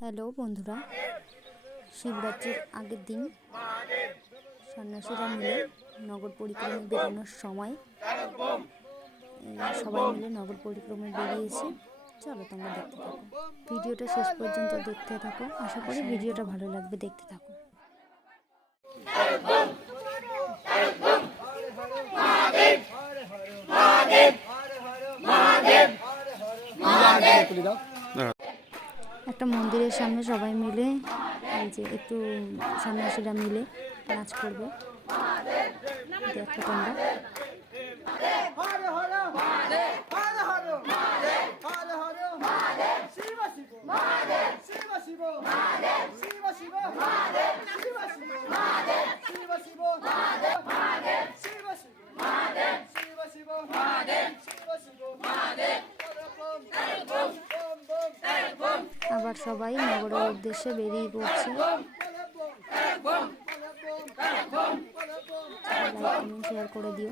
Hello বন্ধুরা, শিবরাত্রির আগের দিন সন্ন্যাসীরা মিলে নগর পরিক্রমায় বেরোনোর সময় সবাই মিলে নগর পরিক্রমায় বেরিয়েছে। চলো তোমরা দেখতে থাকো, ভিডিওটা শেষ পর্যন্ত দেখতে থাকো। আশা করি ভিডিওটা ভালো লাগবে, দেখতে থাকো। একটা মন্দিরের সামনে সবাই মিলে এই যে একটু সন্ন্যাসীরা মিলে নাচ করবে, দেখো তোমরা। আবার সবাই নগরের উদ্দেশ্যে বেরিয়ে পড়ছে। লাইক কমেন্ট শেয়ার করে দিও।